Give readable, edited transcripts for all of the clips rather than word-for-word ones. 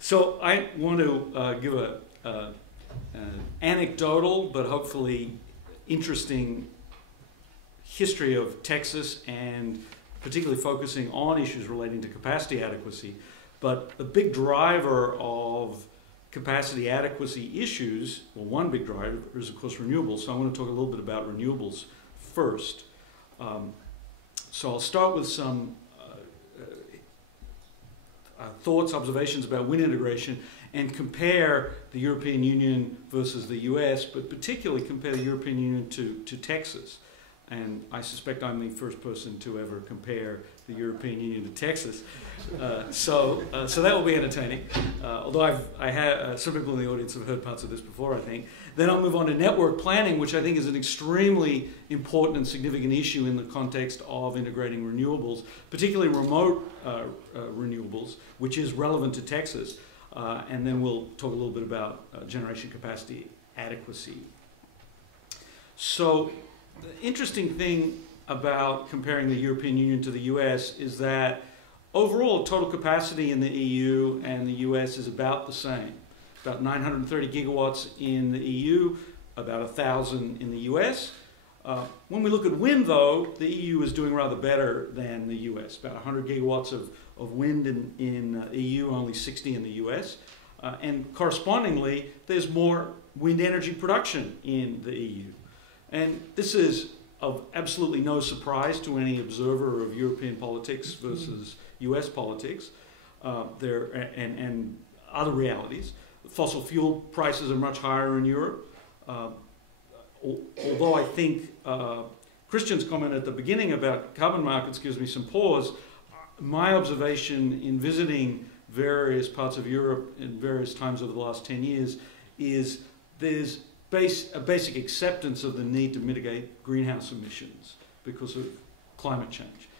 So I want to give an anecdotal but hopefully interesting history of Texas, and particularly focusing on issues relating to capacity adequacy. But the big driver of capacity adequacy issues, well, one big driver is, of course, renewables. So I want to talk a little bit about renewables first. So I'll start with some thoughts, observations about wind integration, and compare the European Union versus the US, but particularly compare the European Union to Texas. And I suspect I'm the first person to ever compare the European Union to Texas. So that will be entertaining. Although some people in the audience have heard parts of this before, I think. Then I'll move on to network planning, which I think is an extremely important and significant issue in the context of integrating renewables, particularly remote renewables, which is relevant to Texas. And then we'll talk a little bit about generation capacity adequacy. So the interesting thing about comparing the European Union to the US is that overall total capacity in the EU and the US is about the same. About 930 gigawatts in the EU, about 1,000 in the US. When we look at wind, though, the EU is doing rather better than the US. About 100 gigawatts of wind in EU, only 60 in the US. And correspondingly, there's more wind energy production in the EU. And this is of absolutely no surprise to any observer of European politics versus US politics and other realities. Fossil fuel prices are much higher in Europe. Although I think Christian's comment at the beginning about carbon markets gives me some pause, my observation in visiting various parts of Europe in various times over the last 10 years is there's a basic acceptance of the need to mitigate greenhouse emissions because of climate change.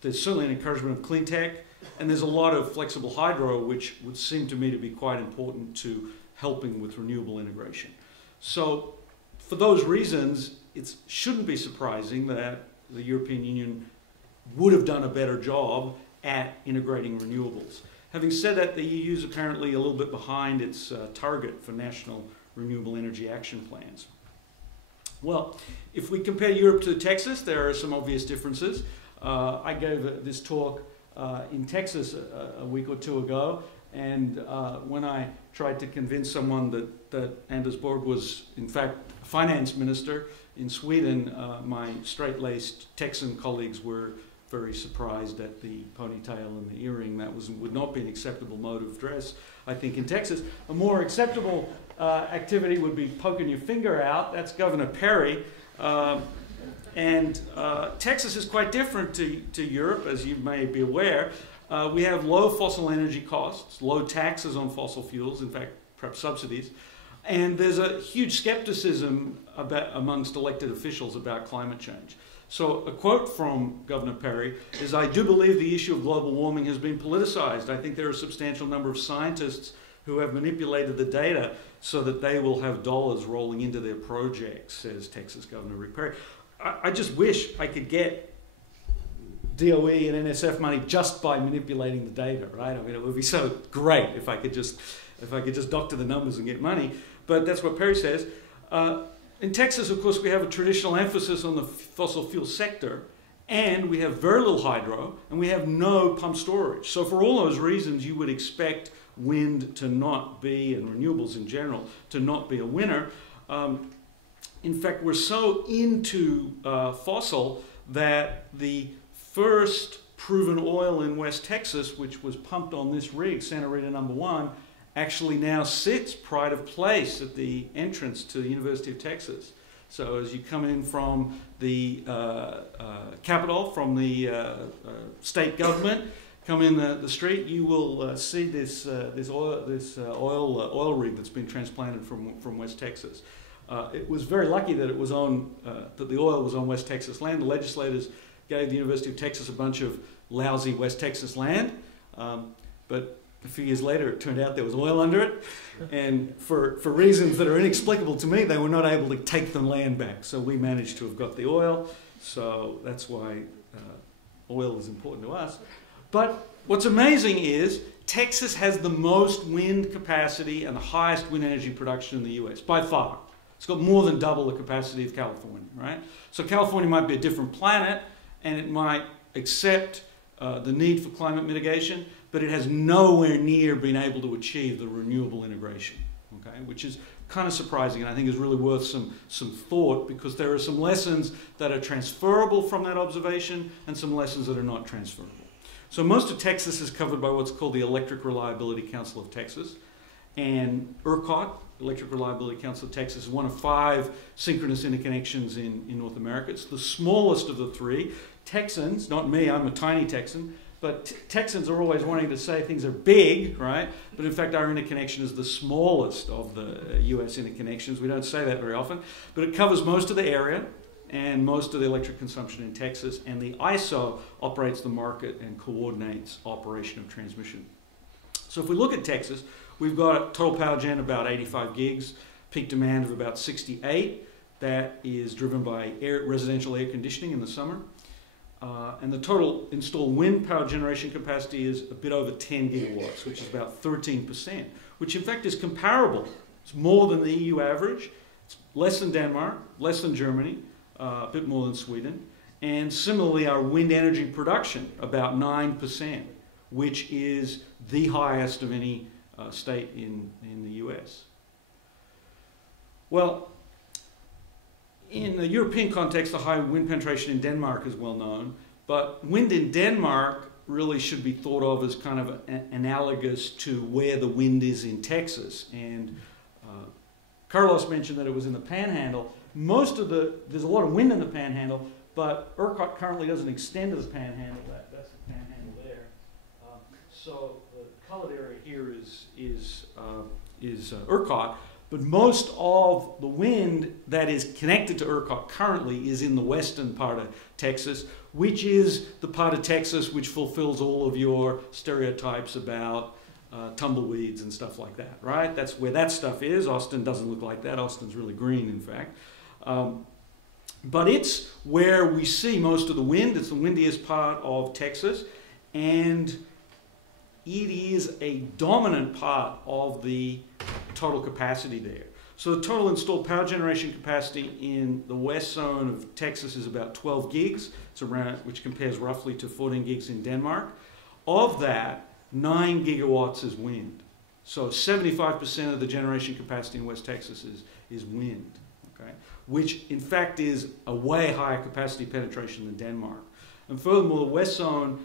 There's certainly an encouragement of clean tech, and there's a lot of flexible hydro, which would seem to me to be quite important to helping with renewable integration. So for those reasons, it shouldn't be surprising that the European Union would have done a better job at integrating renewables. Having said that, the EU is apparently a little bit behind its target for national renewable energy action plans. Well, if we compare Europe to Texas, there are some obvious differences. I gave this talk in Texas a week or two ago, and when I tried to convince someone that Anders Borg was, in fact, finance minister in Sweden, my straight-laced Texan colleagues were very surprised at the ponytail and the earring. That would not be an acceptable mode of dress, I think, in Texas. A more acceptable activity would be poking your finger out. That's Governor Perry. And Texas is quite different to Europe, as you may be aware. We have low fossil energy costs, low taxes on fossil fuels, in fact, perhaps subsidies. And there's a huge skepticism amongst elected officials about climate change. So a quote from Governor Perry is, "I do believe the issue of global warming has been politicized. I think there are a substantial number of scientists who have manipulated the data so that they will have dollars rolling into their projects," says Texas Governor Rick Perry. I just wish I could get DOE and NSF money just by manipulating the data, right? I mean, it would be so great if I could just doctor the numbers and get money. But that's what Perry says. In Texas, of course, we have a traditional emphasis on the fossil fuel sector, and we have very little hydro, and we have no pump storage. So for all those reasons, you would expect wind to not be, and renewables in general, to not be a winner. In fact, we're so into fossil that the first proven oil in West Texas, which was pumped on this rig, Santa Rita No. 1, actually now sits pride of place at the entrance to the University of Texas. So as you come in from the Capitol, from the state government, come in the street, you will see this oil rig that's been transplanted from West Texas. It was very lucky that it was that the oil was on West Texas land. The legislators gave the University of Texas a bunch of lousy West Texas land, but a few years later it turned out there was oil under it, and for reasons that are inexplicable to me, they were not able to take the land back. So we managed to have got the oil, so that's why oil is important to us. But what's amazing is Texas has the most wind capacity and the highest wind energy production in the US, by far. It's got more than double the capacity of California, right? So California might be a different planet, and it might accept the need for climate mitigation, but it has nowhere near been able to achieve the renewable integration, okay? Which is kind of surprising, and I think is really worth some thought, because there are some lessons that are transferable from that observation and some lessons that are not transferable. So most of Texas is covered by what's called the Electric Reliability Council of Texas, and ERCOT, Electric Reliability Council of Texas, is one of 5 synchronous interconnections in North America. It's the smallest of the 3. Texans, not me, I'm a tiny Texan, but Texans are always wanting to say things are big, right? But in fact, our interconnection is the smallest of the US interconnections. We don't say that very often, but it covers most of the area and most of the electric consumption in Texas, and the ISO operates the market and coordinates operation of transmission. So if we look at Texas, we've got total power gen about 85 gigs, peak demand of about 68. That is driven by residential air conditioning in the summer. And the total installed wind power generation capacity is a bit over 10 gigawatts, which is about 13%, which in fact is comparable. It's more than the EU average. It's less than Denmark, less than Germany, a bit more than Sweden. And similarly, our wind energy production, about 9%, which is the highest of any state in the US. Well, in the European context, the high wind penetration in Denmark is well known, but wind in Denmark really should be thought of as kind of analogous to where the wind is in Texas. And Carlos mentioned that it was in the Panhandle. There's a lot of wind in the Panhandle, but ERCOT currently doesn't extend to the Panhandle. That's the Panhandle there. So the colored area here is ERCOT. But most of the wind that is connected to ERCOT currently is in the western part of Texas, which is the part of Texas which fulfills all of your stereotypes about tumbleweeds and stuff like that, right? That's where that stuff is. Austin doesn't look like that. Austin's really green, in fact. But it's where we see most of the wind. It's the windiest part of Texas, and it is a dominant part of the total capacity there. So the total installed power generation capacity in the west zone of Texas is about 12 gigs, which compares roughly to 14 gigs in Denmark. Of that, 9 gigawatts is wind. So 75% of the generation capacity in West Texas is wind, okay? Which in fact is a way higher capacity penetration than Denmark. And furthermore, the west zone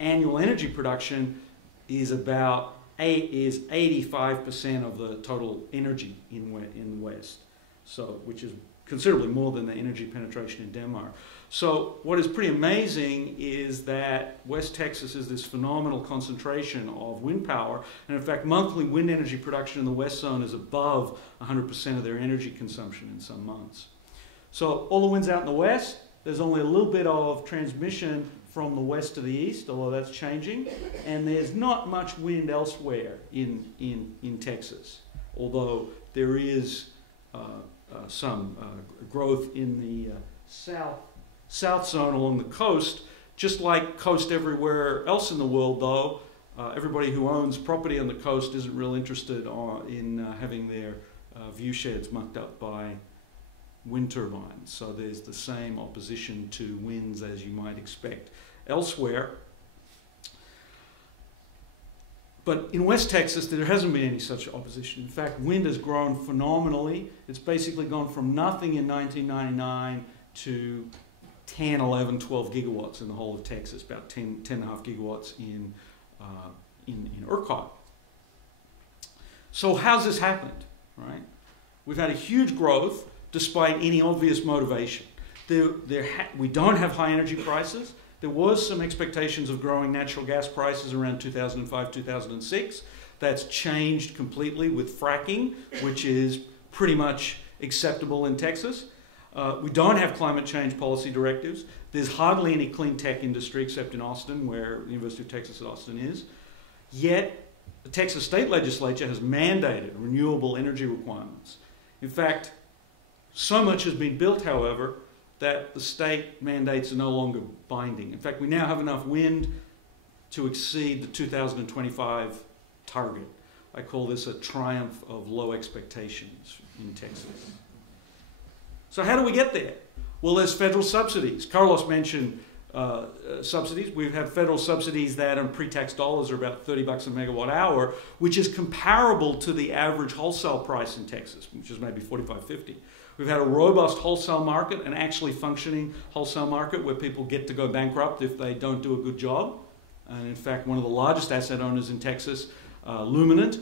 annual energy production is 85% of the total energy in the West, so which is considerably more than the energy penetration in Denmark. So what is pretty amazing is that West Texas is this phenomenal concentration of wind power, and in fact monthly wind energy production in the West Zone is above 100% of their energy consumption in some months. So all the wind's out in the West. There's only a little bit of transmission from the west to the east, although that's changing, and there's not much wind elsewhere in Texas, although there is some growth in the south zone along the coast. Just like coast everywhere else in the world, though, everybody who owns property on the coast isn't real interested in having their view sheds mucked up by wind turbines. So there's the same opposition to winds as you might expect elsewhere. But in West Texas, there hasn't been any such opposition. In fact, wind has grown phenomenally. It's basically gone from nothing in 1999 to 10, 11, 12 gigawatts in the whole of Texas, about 10.5 gigawatts in ERCOT. So how's this happened, right? We've had a huge growth despite any obvious motivation. We don't have high energy prices. There was some expectations of growing natural gas prices around 2005, 2006. That's changed completely with fracking, which is pretty much acceptable in Texas. We don't have climate change policy directives. There's hardly any clean tech industry except in Austin, where the University of Texas at Austin is. Yet, the Texas state legislature has mandated renewable energy requirements. In fact, so much has been built, however, that the state mandates are no longer binding. In fact, we now have enough wind to exceed the 2025 target. I call this a triumph of low expectations in Texas. So how do we get there? Well, there's federal subsidies. Carlos mentioned subsidies. We have federal subsidies that on pre-tax dollars are about $30 a megawatt hour, which is comparable to the average wholesale price in Texas, which is maybe $45.50. We've had a robust wholesale market, an actually functioning wholesale market where people get to go bankrupt if they don't do a good job. And in fact, one of the largest asset owners in Texas, Luminant,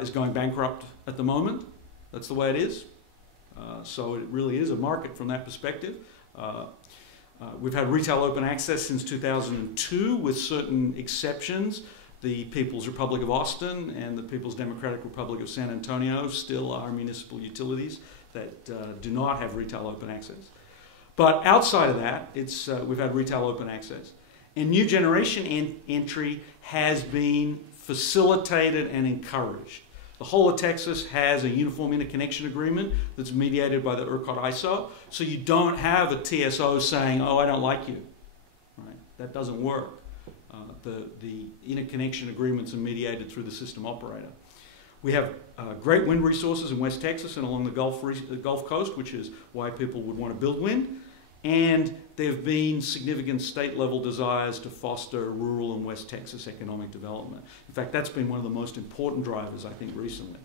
is going bankrupt at the moment. That's the way it is. So it really is a market from that perspective. We've had retail open access since 2002 with certain exceptions. The People's Republic of Austin and the People's Democratic Republic of San Antonio still are municipal utilities that do not have retail open access. But outside of that, we've had retail open access. And new generation entry has been facilitated and encouraged. The whole of Texas has a uniform interconnection agreement that's mediated by the ERCOT ISO, so you don't have a TSO saying, oh, I don't like you. Right? That doesn't work. The interconnection agreements are mediated through the system operator. We have great wind resources in West Texas and along the Gulf Coast, which is why people would want to build wind. And there have been significant state-level desires to foster rural and West Texas economic development. In fact, that's been one of the most important drivers, I think, recently.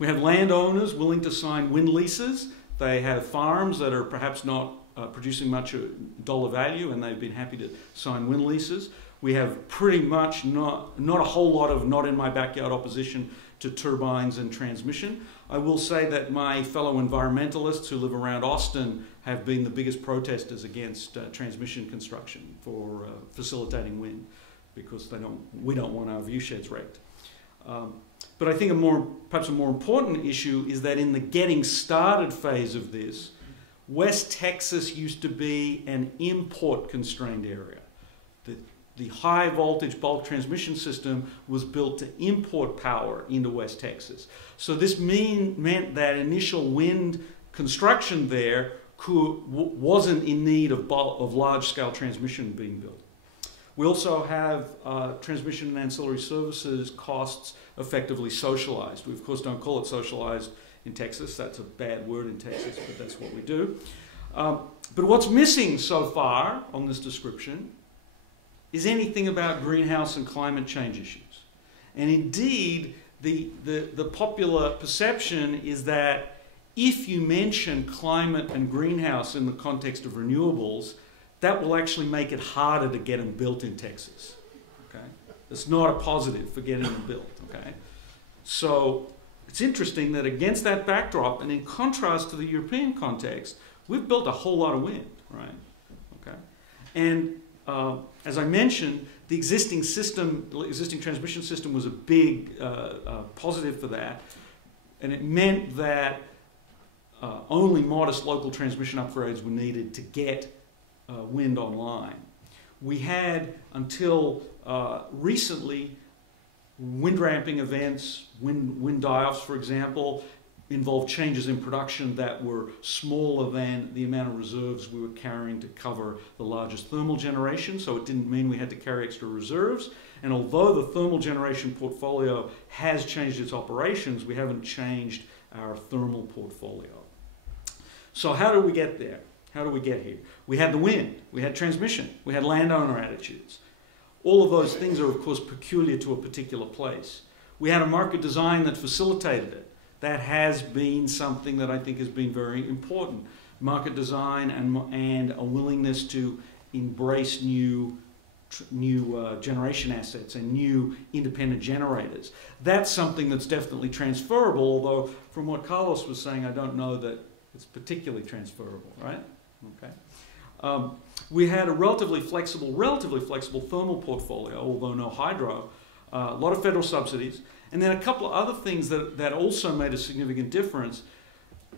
We have landowners willing to sign wind leases. They have farms that are perhaps not producing much dollar value, and they've been happy to sign wind leases. We have pretty much not a whole lot of not-in-my-backyard opposition to turbines and transmission. I will say that my fellow environmentalists who live around Austin have been the biggest protesters against transmission construction for facilitating wind, because we don't want our view sheds wrecked. But I think perhaps a more important issue is that in the getting started phase of this, West Texas used to be an import-constrained area. The high voltage bulk transmission system was built to import power into West Texas. So this meant that initial wind construction there wasn't in need of large-scale transmission being built. We also have transmission and ancillary services costs effectively socialized. We, of course, don't call it socialized in Texas. That's a bad word in Texas, but that's what we do. But what's missing so far on this description is anything about greenhouse and climate change issues. And indeed, the popular perception is that if you mention climate and greenhouse in the context of renewables, that will actually make it harder to get them built in Texas. Okay? It's not a positive for getting them built. Okay? So it's interesting that against that backdrop, and in contrast to the European context, we've built a whole lot of wind, right? Okay? And as I mentioned, the existing transmission system was a big positive for that, and it meant that only modest local transmission upgrades were needed to get wind online. We had, until recently, wind ramping events, wind die-offs, for example, involved changes in production that were smaller than the amount of reserves we were carrying to cover the largest thermal generation, so it didn't mean we had to carry extra reserves. And although the thermal generation portfolio has changed its operations, we haven't changed our thermal portfolio. So how do we get there? How do we get here? We had the wind, we had transmission, we had landowner attitudes. All of those things are, of course, peculiar to a particular place. We had a market design that facilitated it. That has been something that I think has been very important. Market design and a willingness to embrace new generation assets and new independent generators. That's something that's definitely transferable, although from what Carlos was saying, I don't know that it's particularly transferable, right? Okay. We had a relatively flexible thermal portfolio, although no hydro, a lot of federal subsidies, and then a couple of other things that also made a significant difference.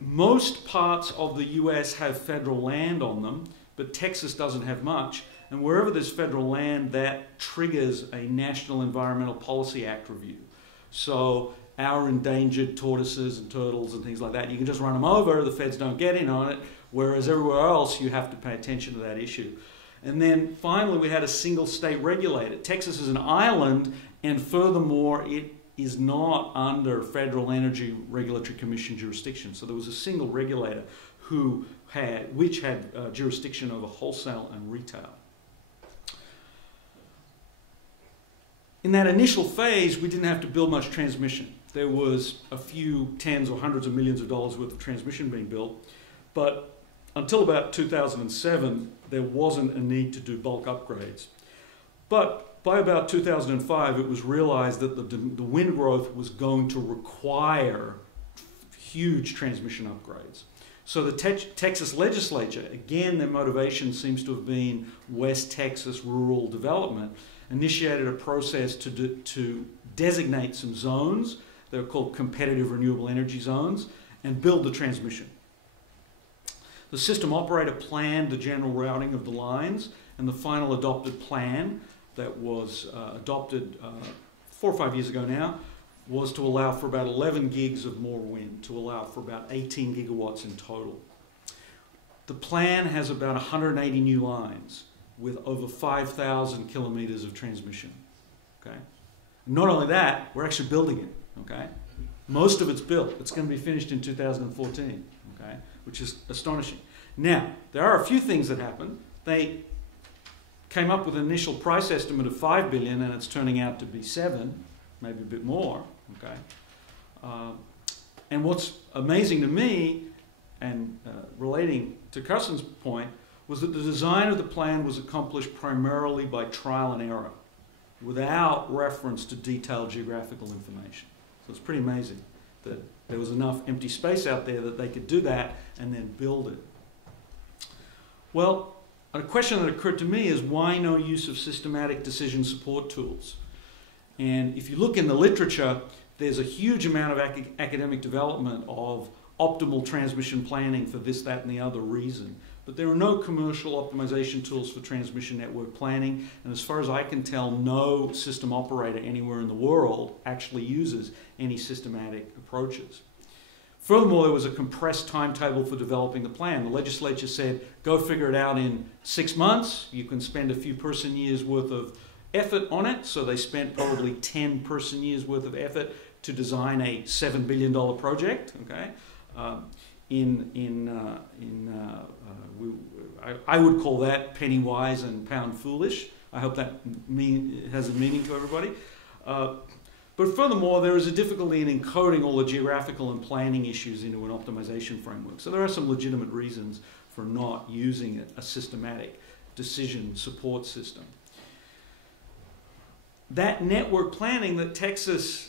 Most parts of the US have federal land on them, but Texas doesn't have much. And wherever there's federal land, that triggers a National Environmental Policy Act review. So our endangered tortoises and turtles and things like that, you can just run them over, the feds don't get in on it, whereas everywhere else you have to pay attention to that issue. And then finally we had a single state regulator. Texas is an island, and furthermore it is not under Federal Energy Regulatory Commission jurisdiction. So there was a single regulator which had jurisdiction over wholesale and retail. In that initial phase, we didn't have to build much transmission. There was a few tens or hundreds of millions of dollars worth of transmission being built, but until about 2007, there wasn't a need to do bulk upgrades. But by about 2005, it was realized that the wind growth was going to require huge transmission upgrades. So the Texas legislature, again, their motivation seems to have been West Texas rural development, initiated a process to designate some zones. They're called competitive renewable energy zones, and build the transmission. The system operator planned the general routing of the lines, and the final adopted plan that was adopted 4 or 5 years ago now was to allow for about 11 gigs of more wind, to allow for about 18 gigawatts in total. The plan has about 180 new lines with over 5,000 kilometers of transmission. Okay? Not only that, we're actually building it. Okay? Most of it's built. It's going to be finished in 2014, okay? Which is astonishing. Now, there are a few things that happened. They came up with an initial price estimate of $5 billion, and it's turning out to be $7 billion, maybe a bit more. Okay? And what's amazing to me, and relating to Carsten's point, was that the design of the plan was accomplished primarily by trial and error, without reference to detailed geographical information. So it's pretty amazing that there was enough empty space out there that they could do that and then build it. Well, a question that occurred to me is why no use of systematic decision support tools? And if you look in the literature, there's a huge amount of academic development of optimal transmission planning for this, that, and the other reason. But there are no commercial optimization tools for transmission network planning, and as far as I can tell, no system operator anywhere in the world actually uses any systematic approaches. Furthermore, there was a compressed timetable for developing the plan. The legislature said, go figure it out in 6 months. You can spend a few person years worth of effort on it. So they spent probably 10 person years worth of effort to design a $7 billion project. Okay, I would call that penny wise and pound foolish. I hope that has a meaning to everybody. But furthermore, there is a difficulty in encoding all the geographical and planning issues into an optimization framework. So there are some legitimate reasons for not using a systematic decision support system. That network planning that Texas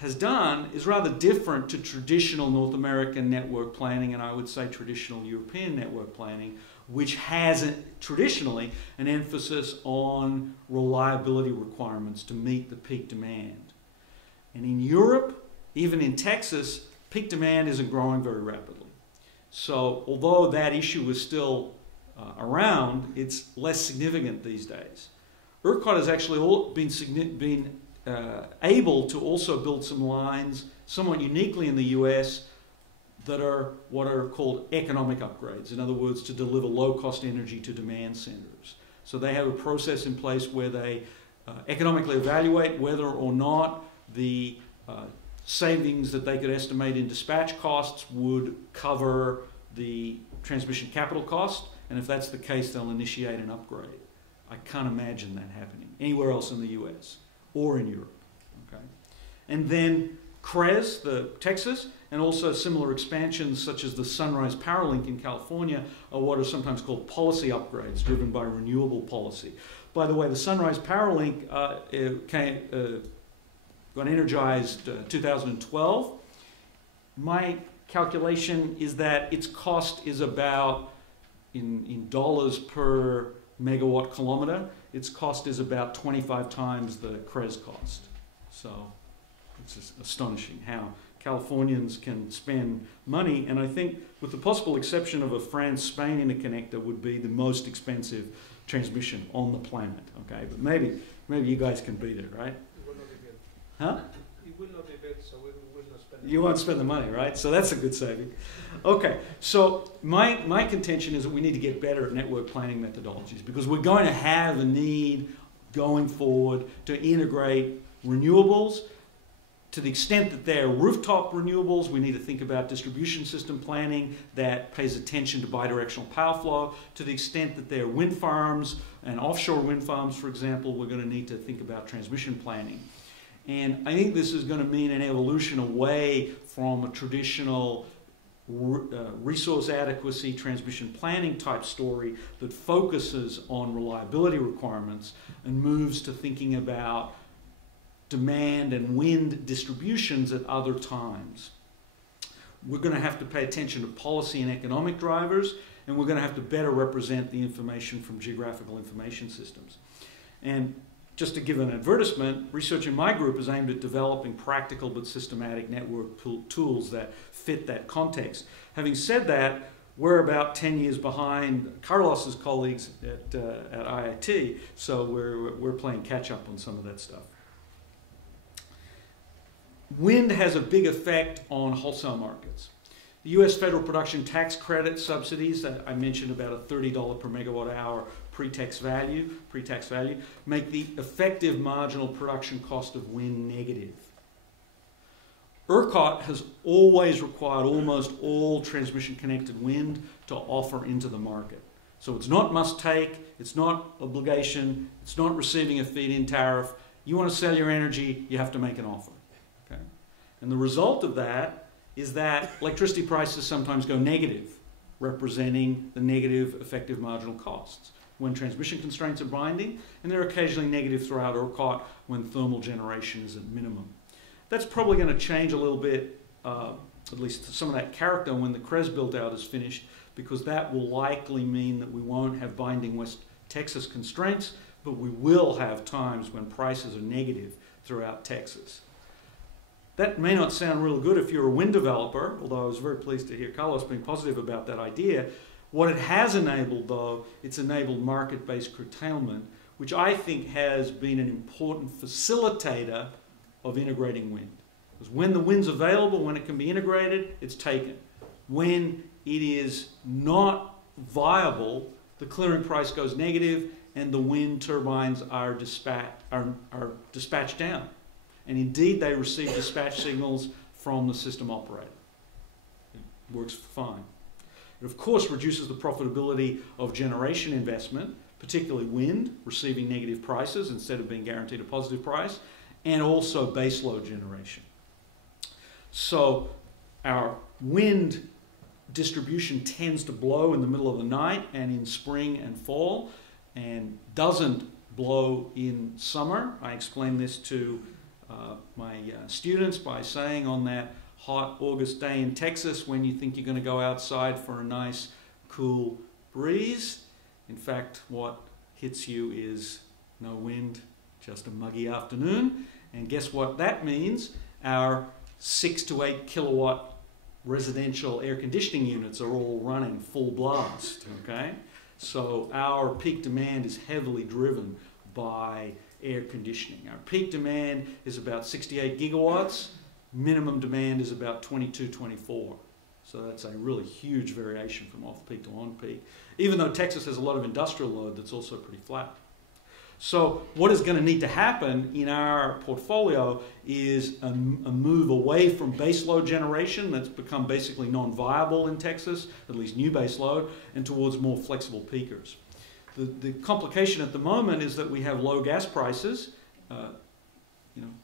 has done is rather different to traditional North American network planning, and I would say traditional European network planning, which has traditionally an emphasis on reliability requirements to meet the peak demand. And in Europe, even in Texas, peak demand isn't growing very rapidly. So although that issue is still around, it's less significant these days. ERCOT has actually been able to also build some lines, somewhat uniquely in the US, that are what are called economic upgrades. In other words, to deliver low-cost energy to demand centers. So they have a process in place where they economically evaluate whether or not the savings that they could estimate in dispatch costs would cover the transmission capital cost, and if that's the case, they'll initiate an upgrade. I can't imagine that happening anywhere else in the US or in Europe. Okay? And then CREZ, Texas, and also similar expansions such as the Sunrise Power Link in California are what are sometimes called policy upgrades driven by renewable policy. By the way, the Sunrise Power Link got energized 2012. My calculation is that its cost is about, in dollars per megawatt kilometer, its cost is about 25 times the CREZ cost. So it's just astonishing how Californians can spend money, and I think with the possible exception of a France-Spain interconnector would be the most expensive transmission on the planet. Okay, but maybe you guys can beat it, right? It will not again. Huh? It will not be built, so we will not spend the money. You won't spend the money, right? So that's a good saving. Okay, so my contention is that we need to get better at network planning methodologies because we're going to have a need going forward to integrate renewables. To the extent that they're rooftop renewables, we need to think about distribution system planning that pays attention to bidirectional power flow. To the extent that they're wind farms and offshore wind farms, for example, we're going to need to think about transmission planning. And I think this is going to mean an evolution away from a traditional resource adequacy transmission planning type story that focuses on reliability requirements and moves to thinking about demand and wind distributions at other times. We're going to have to pay attention to policy and economic drivers, and we're going to have to better represent the information from geographical information systems. And just to give an advertisement, research in my group is aimed at developing practical but systematic network tools that fit that context. Having said that, we're about 10 years behind Carlos's colleagues at IIT, so we're playing catch up on some of that stuff. Wind has a big effect on wholesale markets. The US federal production tax credit subsidies that I mentioned, about a $30 per megawatt hour pre-tax value, make the effective marginal production cost of wind negative. ERCOT has always required almost all transmission connected wind to offer into the market. So it's not must take, it's not obligation, it's not receiving a feed-in tariff. You want to sell your energy, you have to make an offer. And the result of that is that electricity prices sometimes go negative, representing the negative effective marginal costs when transmission constraints are binding, and they're occasionally negative throughout ERCOT when thermal generation is at minimum. That's probably going to change a little bit, at least some of that character, when the CREZ build-out is finished, because that will likely mean that we won't have binding West Texas constraints, but we will have times when prices are negative throughout Texas. That may not sound real good if you're a wind developer, although I was very pleased to hear Carlos being positive about that idea. What it has enabled, though, it's enabled market-based curtailment, which I think has been an important facilitator of integrating wind. Because when the wind's available, when it can be integrated, it's taken. When it is not viable, the clearing price goes negative and the wind turbines are dispatched down. And indeed, they receive dispatch signals from the system operator. It works fine. It, of course, reduces the profitability of generation investment, particularly wind, receiving negative prices instead of being guaranteed a positive price, and also baseload generation. So our wind distribution tends to blow in the middle of the night and in spring and fall, and doesn't blow in summer. I explain this to my students by saying on that hot August day in Texas when you think you're going to go outside for a nice cool breeze, in fact what hits you is no wind, just a muggy afternoon. And guess what that means? Our 6 to 8 kilowatt residential air conditioning units are all running full blast, okay? So our peak demand is heavily driven by air conditioning. Our peak demand is about 68 gigawatts. Minimum demand is about 22, 24. So that's a really huge variation from off-peak to on-peak, even though Texas has a lot of industrial load that's also pretty flat. So what is going to need to happen in our portfolio is a move away from baseload generation that's become basically non-viable in Texas, at least new baseload, and towards more flexible peakers. The complication at the moment is that we have low gas prices.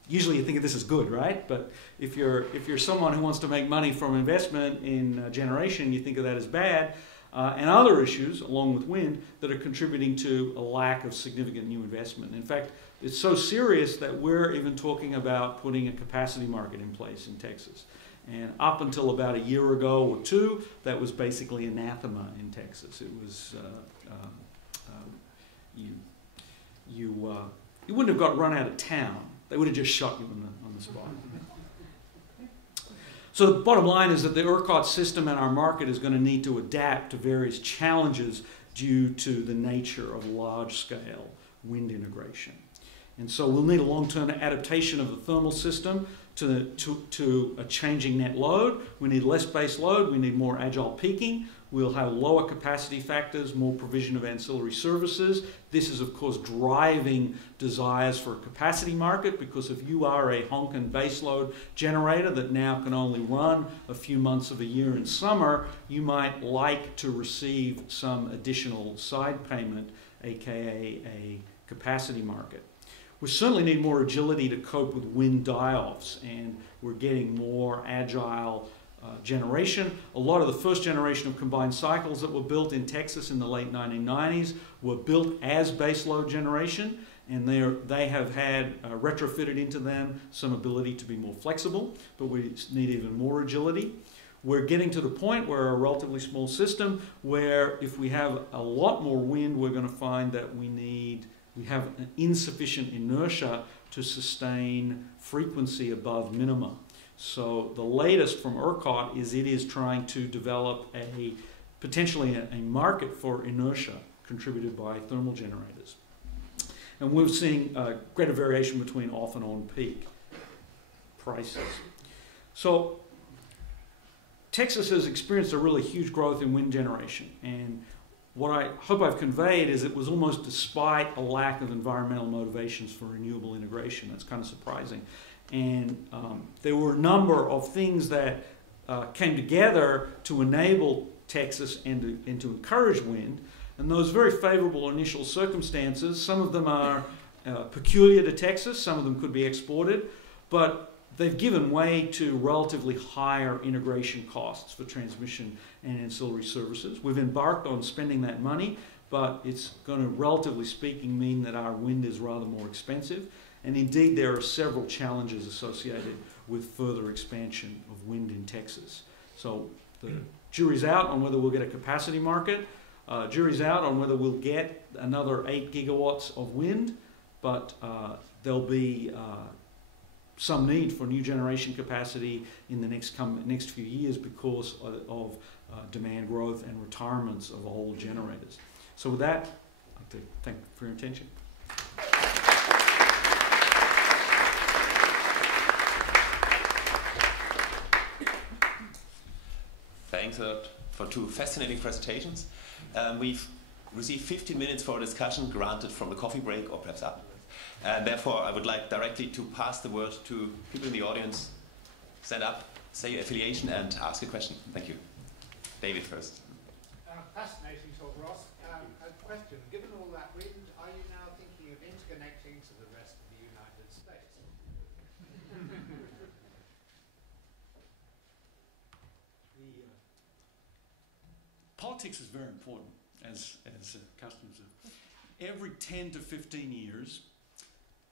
Usually you think of this as good, right? But if you're someone who wants to make money from investment in generation, you think of that as bad. And other issues, along with wind, that are contributing to a lack of significant new investment. In fact, it's so serious that we're even talking about putting a capacity market in place in Texas. And up until about a year ago or two, that was basically anathema in Texas. It was you wouldn't have got run out of town. They would have just shot you on the spot. So the bottom line is that the ERCOT system and our market is going to need to adapt to various challenges due to the nature of large-scale wind integration. And so we'll need a long-term adaptation of the thermal system to a changing net load. We need less base load. We need more agile peaking. We'll have lower capacity factors, more provision of ancillary services. This is, of course, driving desires for a capacity market, because if you are a honkin' baseload generator that now can only run a few months of a year in summer, you might like to receive some additional side payment, aka a capacity market. We certainly need more agility to cope with wind die-offs, and we're getting more agile generation. A lot of the first generation of combined cycles that were built in Texas in the late 1990s were built as baseload generation, and they have had retrofitted into them some ability to be more flexible, but we need even more agility. We're getting to the point where a relatively small system where if we have a lot more wind, we're going to find that we have an insufficient inertia to sustain frequency above minima. So the latest from ERCOT is it is trying to develop potentially a market for inertia contributed by thermal generators. And we're seeing greater variation between off and on peak prices. So Texas has experienced a really huge growth in wind generation, and what I hope I've conveyed is it was almost despite a lack of environmental motivations for renewable integration. That's kind of surprising. And there were a number of things that came together to enable Texas and to encourage wind. And those very favorable initial circumstances, some of them are peculiar to Texas, some of them could be exported, but they've given way to relatively higher integration costs for transmission and ancillary services. We've embarked on spending that money, but it's going to, relatively speaking, mean that our wind is rather more expensive. And indeed, there are several challenges associated with further expansion of wind in Texas. So the jury's out on whether we'll get a capacity market. Jury's out on whether we'll get another 8 gigawatts of wind, but there'll be some need for new generation capacity in the next few years because of demand growth and retirements of old generators. So with that, I'd like to thank you for your attention. Thanks a lot for 2 fascinating presentations. We've received 15 minutes for a discussion granted from the coffee break or perhaps afterwards. Therefore, I would like directly to pass the word to people in the audience. Stand up, say your affiliation, and ask a question. Thank you. David first. Fascinating talk, Ross. A question. Given all that wind, are you now thinking of interconnecting to the rest of the United States? Politics is very important, as customers are. Every 10 to 15 years,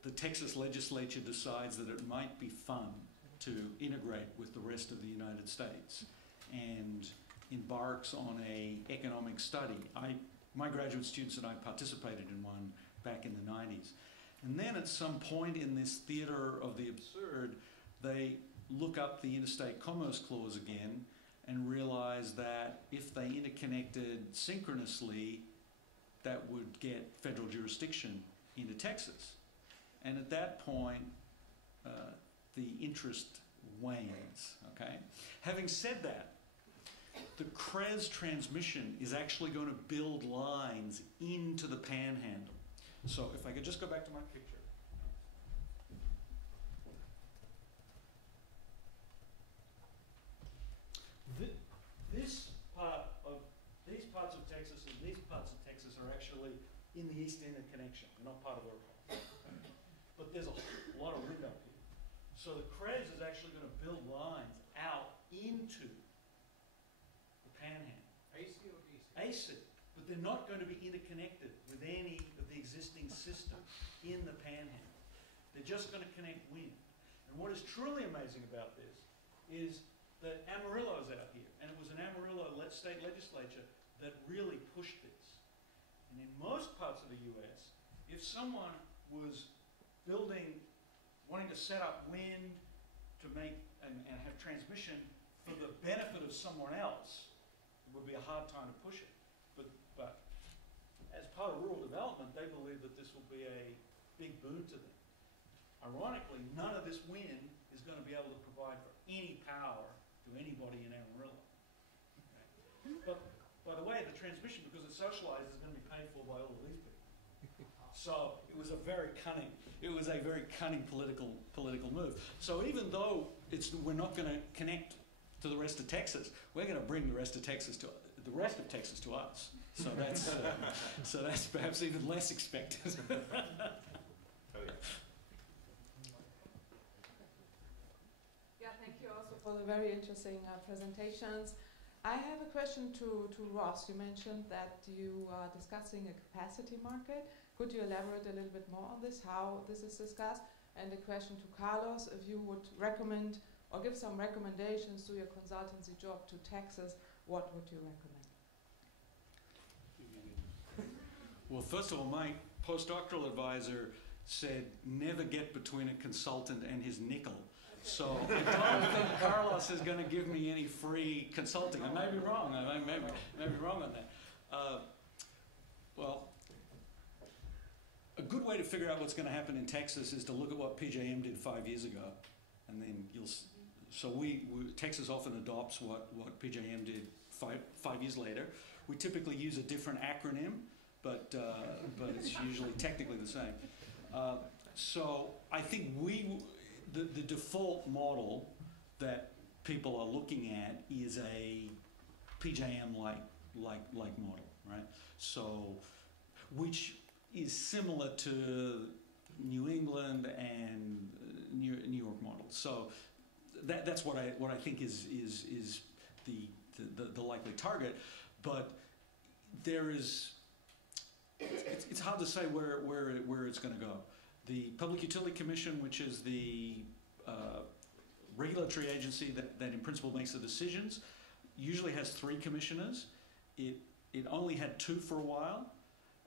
the Texas legislature decides that it might be fun to integrate with the rest of the United States and embarks on an economic study. My graduate students and I participated in one back in the 90s. And then at some point in this theater of the absurd, they look up the Interstate Commerce Clause again and realize that if they interconnected synchronously, that would get federal jurisdiction into Texas. And at that point, the interest wanes, okay? Having said that, the CREZ transmission is actually going to build lines into the panhandle. So if I could just go back to my picture. These parts of Texas and these parts of Texas are actually in the East Interconnection. They're not part of ERCOT. But there's a lot of wind up here. So the CREZ is actually going to build lines out into the panhandle. AC or DC? AC. But they're not going to be interconnected with any of the existing system in the panhandle. They're just going to connect wind. And what is truly amazing about this is that Amarillo's out here, and it was an Amarillo state legislature that really pushed this. And in most parts of the US, if someone was wanting to set up wind to make and have transmission for the benefit of someone else, it would be a hard time to push it. But as part of rural development, they believe that this will be a big boon to them. Ironically, none of this wind is going to be able to provide for any power to anybody in Amarillo. Okay? But by the way, the transmission, because it's socialized, is going to be paid for by all of these people. So it was a very cunning political move. So even though we're not going to connect to the rest of Texas, we're going to bring the rest of Texas to us. So that's perhaps even less expected. Yeah, thank you also for the very interesting presentations. I have a question to Ross. You mentioned that you are discussing a capacity market. Could you elaborate a little bit more on this, how this is discussed? And a question to Carlos, if you would recommend or give some recommendations to your consultancy job to Texas, what would you recommend? Well, first of all, my postdoctoral advisor said never get between a consultant and his nickel. So I don't think Carlos is going to give me any free consulting. I may be wrong. I may be wrong on that. Well, a good way to figure out what's going to happen in Texas is to look at what PJM did 5 years ago, and then you'll. So Texas often adopts what PJM did five years later. We typically use a different acronym, but it's usually technically the same. So I think the default model that people are looking at is a PJM-like model, right? So, which is similar to New England and New York model. So that's what I think is the likely target, but there is. It's hard to say where it's going to go. The Public Utility Commission, which is the regulatory agency that in principle makes the decisions, usually has 3 commissioners. It only had 2 for a while,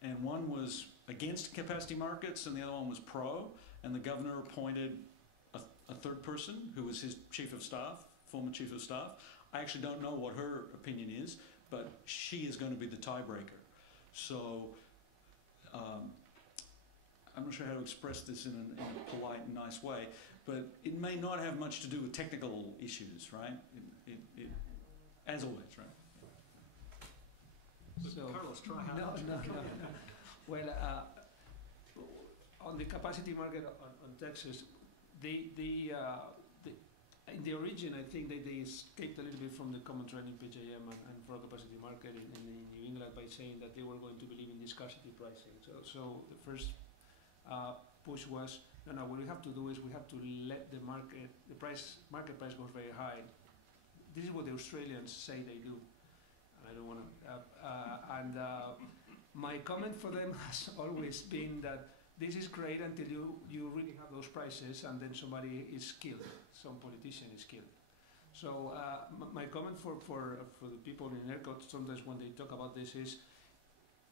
and one was against capacity markets and the other one was pro, and the governor appointed a third person who was his chief of staff, former chief of staff. I actually don't know what her opinion is, but she is going to be the tiebreaker. So I'm not sure how to express this in a polite and nice way, but it may not have much to do with technical issues, right? It as always, right? So, Carlos, try hard. No. Well, on the capacity market on Texas, in the origin, I think they escaped a little bit from the common trend in PJM and for capacity market in New England by saying that they were going to believe in scarcity pricing. So the first push was, no, what we have to do is we have to let the market price go very high. This is what the Australians say they do. I don't want to. My comment for them has always been that this is great until you really have those prices, and then somebody is killed, some politician is killed. So my comment for the people in ERCOT sometimes when they talk about this is,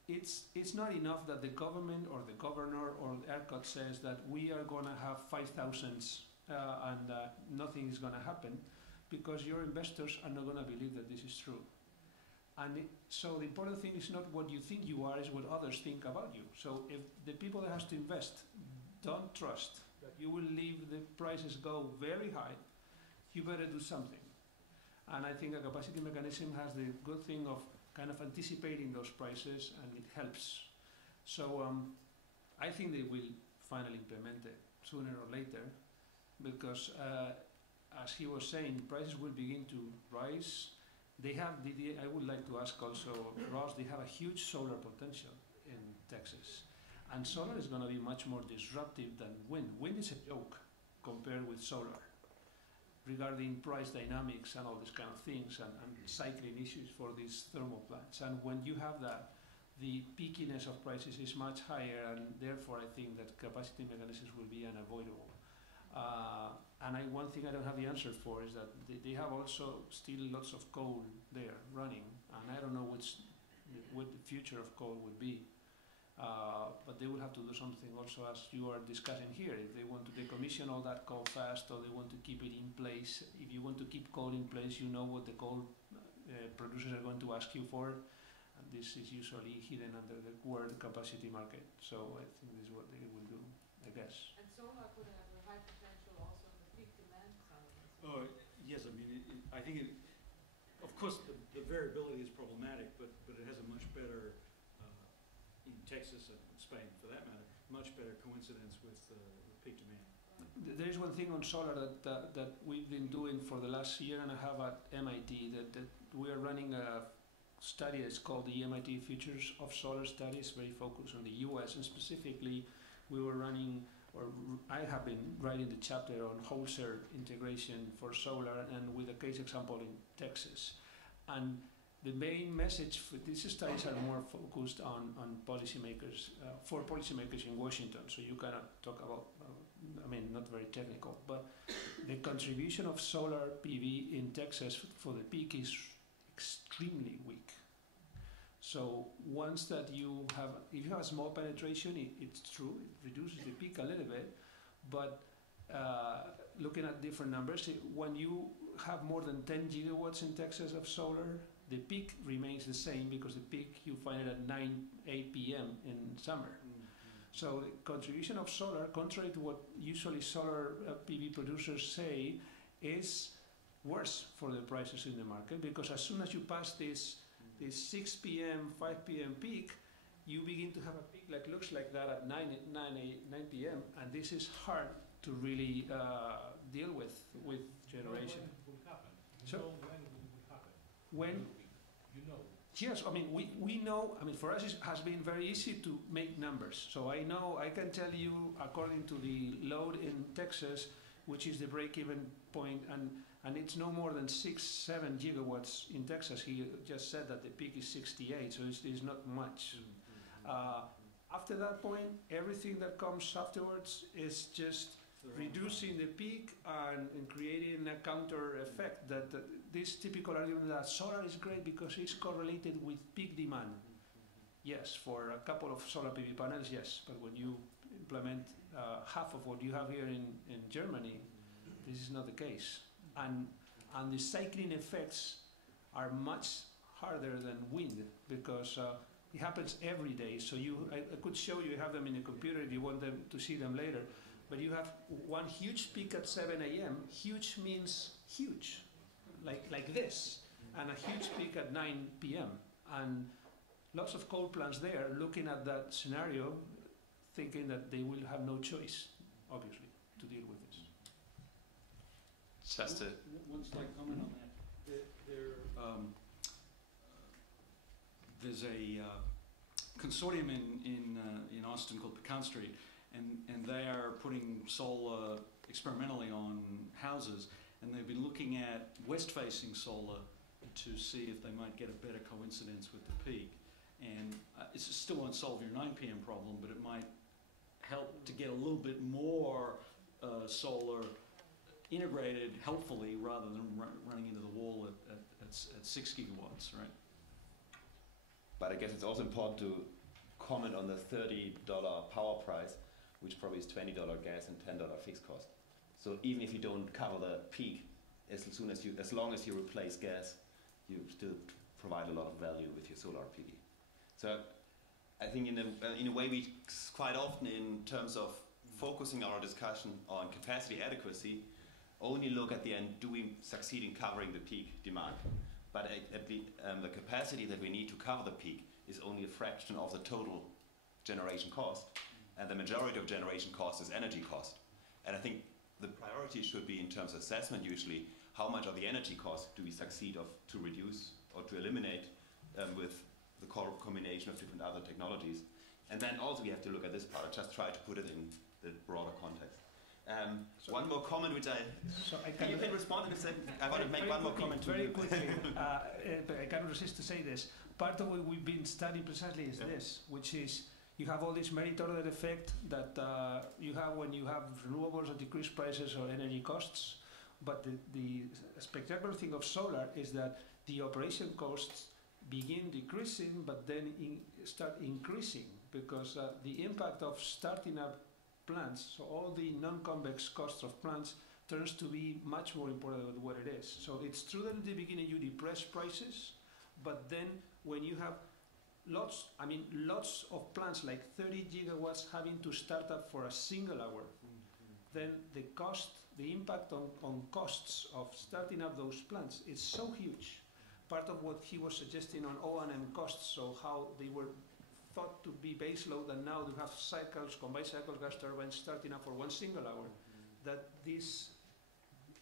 it's not enough that the government or the governor or ERCOT says that we are going to have 5,000 and nothing is going to happen, because your investors are not going to believe that this is true. And so the important thing is not what you think you are, is what others think about you. So if the people that has to invest don't trust that you will leave the prices go very high, you better do something. And I think a capacity mechanism has the good thing of kind of anticipating those prices, and it helps. So I think they will finally implement it sooner or later, because as he was saying, prices will begin to rise. They have, I would like to ask also, Ross, they have a huge solar potential in Texas. And solar is going to be much more disruptive than wind. Wind is a joke compared with solar, regarding price dynamics and all these kind of things, and cycling issues for these thermal plants. And when you have that, the peakiness of prices is much higher, and therefore I think that capacity mechanisms will be unavoidable. And one thing I don't have the answer for is that they have also still lots of coal there running, and I don't know what the future of coal would be. But they will have to do something also, as you are discussing here. If they want to decommission all that coal fast, or they want to keep it in place. If you want to keep coal in place, you know what the coal producers are going to ask you for. And this is usually hidden under the word capacity market. So I think this is what they will do. guess. And solar could have a high potential also in the peak demand zone. Oh, yes, I mean, I think of course the variability is problematic, but it has a much better, in Texas and Spain for that matter, much better coincidence with peak demand. There is one thing on solar that we've been doing for the last year and a half at MIT, that we are running a study that's called the MIT Futures of Solar Studies, very focused on the US, and specifically we were running, or I have been writing the chapter on wholesale integration for solar, and with a case example in Texas. And the main message for these studies are more focused on policymakers, for policymakers in Washington. So you cannot talk about, I mean, not very technical, but the contribution of solar PV in Texas for the peak is extremely weak. So once that you have, if you have a small penetration, it's true, it reduces the peak a little bit, but looking at different numbers, when you have more than 10 gigawatts in Texas of solar, the peak remains the same, because the peak you find it at 8 p.m. in summer. So the contribution of solar, contrary to what usually solar PV producers say, is worse for the prices in the market, because as soon as you pass this 6 p.m., 5 p.m. peak, you begin to have a peak that looks like that at 9 p.m., and this is hard to really deal with generation. When it will happen? So, when it will happen? When? You know. Yes, I mean, we know, I mean, for us it has been very easy to make numbers. So I know, I can tell you, according to the load in Texas, which is the break-even point, and it's no more than 6-7 gigawatts in Texas. He just said that the peak is 68, so it's not much. After that point, everything that comes afterwards is just reducing the peak and creating a counter effect, that this typical argument that solar is great because it's correlated with peak demand. Yes, for a couple of solar PV panels, yes, but when you implement half of what you have here in Germany, this is not the case. And the cycling effects are much harder than wind, because it happens every day. So I could show you, I have them in the computer if you want them to see them later. But you have one huge peak at 7 a.m. Huge means huge, like this, and a huge peak at 9 p.m. And lots of coal plants there looking at that scenario, thinking that they will have no choice, obviously, to deal with this. Just one slight comment on that. There's a consortium in Austin called Pecan Street, and they are putting solar experimentally on houses, and they've been looking at west-facing solar to see if they might get a better coincidence with the peak. And it still won't solve your 9 p.m. problem, but it might help to get a little bit more solar integrated helpfully, rather than running into the wall at 6 gigawatts, right? But I guess it's also important to comment on the $30 power price, which probably is $20 gas and $10 fixed cost. So even if you don't cover the peak, as long as you replace gas, you still provide a lot of value with your solar PV. So I think in a way we quite often, in terms of focusing our discussion on capacity adequacy, only look at the end, do we succeed in covering the peak demand? But the capacity that we need to cover the peak is only a fraction of the total generation cost, and the majority of generation cost is energy cost. And I think the priority should be, in terms of assessment usually, how much of the energy cost do we succeed to reduce or to eliminate with the combination of different other technologies. And then also we have to look at this part, just try to put it in the broader context. One more comment, which you can respond in a second. I want to make one more comment to very you. quickly. But I cannot resist to say this. Part of what we've been studying precisely is this, which is you have all this merit order effect that you have when you have renewables that decrease prices or energy costs. But the spectacular thing of solar is that the operation costs begin decreasing, but then start increasing, because the impact of starting up plants, so all the non-convex costs of plants, turns to be much more important than what it is. So it's true that at the beginning you depress prices, but then when you have lots of plants, like 30 gigawatts having to start up for a single hour, then the impact on costs of starting up those plants is so huge. Part of what he was suggesting on O&M costs, so how they were thought to be base load, and now you have combined cycle gas turbines starting up for one single hour, that this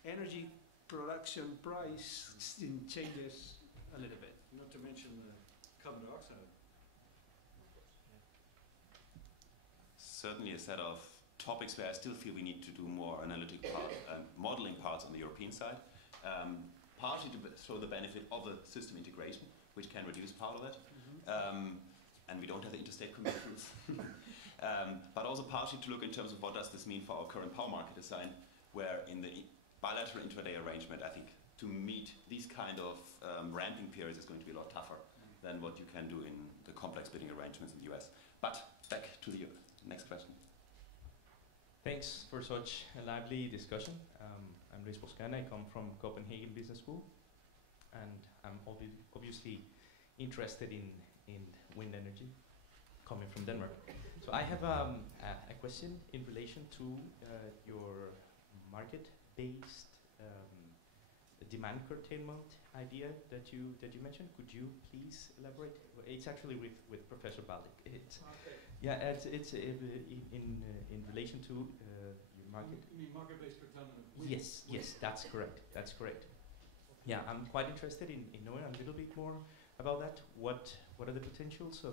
energy production price changes a little bit. Not to mention the carbon dioxide. Certainly a set of topics where I still feel we need to do more analytical modeling parts on the European side, partly to show the benefit of the system integration, which can reduce part of that. And we don't have the interstate connections. But also partially to look in terms of what does this mean for our current power market design, where in the bilateral intraday arrangement, I think to meet these kind of ramping periods is going to be a lot tougher than what you can do in the complex bidding arrangements in the US. But back to the next question. Thanks for such a lively discussion. I'm Luis Boscana. I come from Copenhagen Business School, and I'm obviously interested in wind energy, coming from Denmark. So I have a question in relation to your market-based demand curtailment idea that you mentioned. Could you please elaborate? It's actually with Professor Baldick. Okay. Yeah, it's in relation to your market. You mean market-based curtailment of wind? Yes, that's correct. That's correct. Yeah, I'm quite interested in knowing a little bit more about that. What are the potentials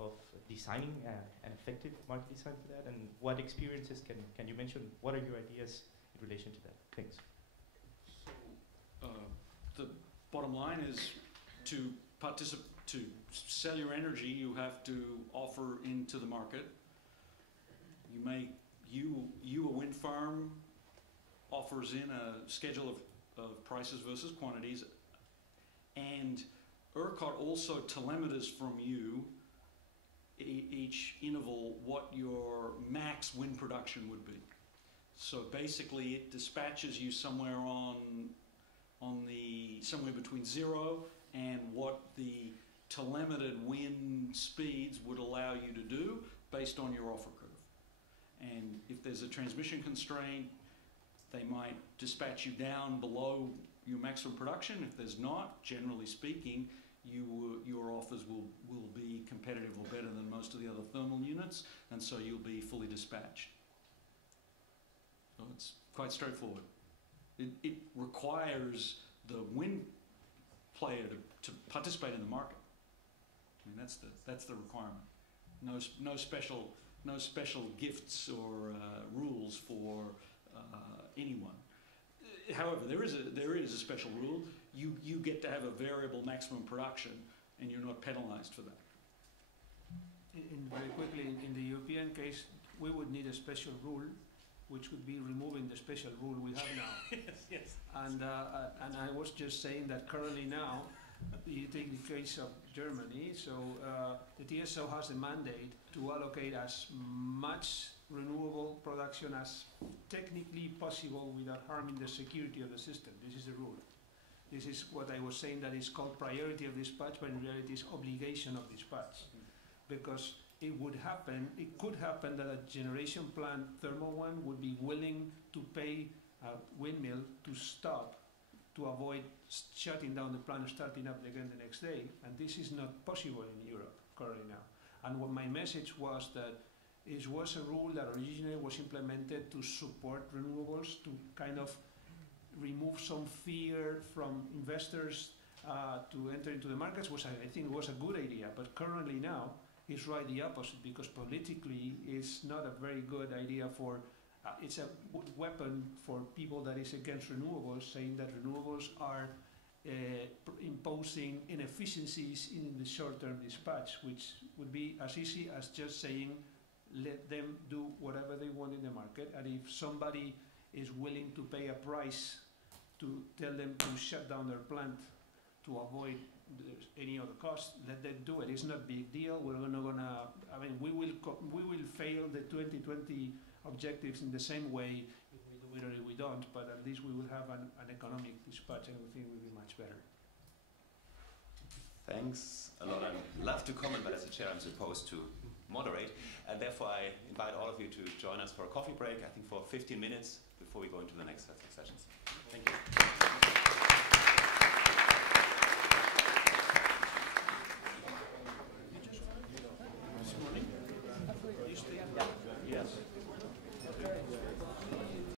of designing an effective market design for that, and what experiences can you mention? What are your ideas in relation to that? Thanks. So, the bottom line is to sell your energy, you have to offer into the market. You a wind farm offers in a schedule of prices versus quantities, and ERCOT also telemeters from you each interval what your max wind production would be. So basically it dispatches you somewhere somewhere between 0 and what the telemetered wind speeds would allow you to do based on your offer curve. And if there's a transmission constraint, they might dispatch you down below your maximum production. If there's not, generally speaking, your offers will be competitive or better than most of the other thermal units, and so you'll be fully dispatched. So it's quite straightforward. It requires the wind player to participate in the market. I mean, that's the requirement. No special gifts or rules for anyone. However, there is a special rule. You get to have a variable maximum production, and you're not penalized for that. Very quickly, in the European case, we would need a special rule, which would be removing the special rule we have now. Yes. And I was just saying that currently now, you take the case of Germany, so the TSO has a mandate to allocate as much renewable production as technically possible without harming the security of the system. This is the rule. This is what I was saying, that is called priority of dispatch, but in reality it's obligation of dispatch. Because it could happen that a generation plant, thermal one, would be willing to pay a windmill to stop to avoid shutting down the plant and starting up again the next day. And this is not possible in Europe currently now. And what my message was that it was a rule that originally was implemented to support renewables, to kind of remove some fear from investors to enter into the markets. I think it was a good idea, but currently now it's right the opposite, because politically it's not a very good idea for, it's a weapon for people that is against renewables, saying that renewables are imposing inefficiencies in the short-term dispatch, which would be as easy as just saying let them do whatever they want in the market, and if somebody is willing to pay a price to tell them to shut down their plant to avoid any other cost, let them do it. It's not a big deal. We're not gonna. I mean, we will fail the 2020 objectives in the same way if we do it or if we don't. But at least we will have an economic dispatch, and we think will be much better. Thanks a lot. I'd love to comment, but as a chair, I'm supposed to moderate. And therefore, I invite all of you to join us for a coffee break, I think for 15 minutes before we go into the next set of sessions. Thank you.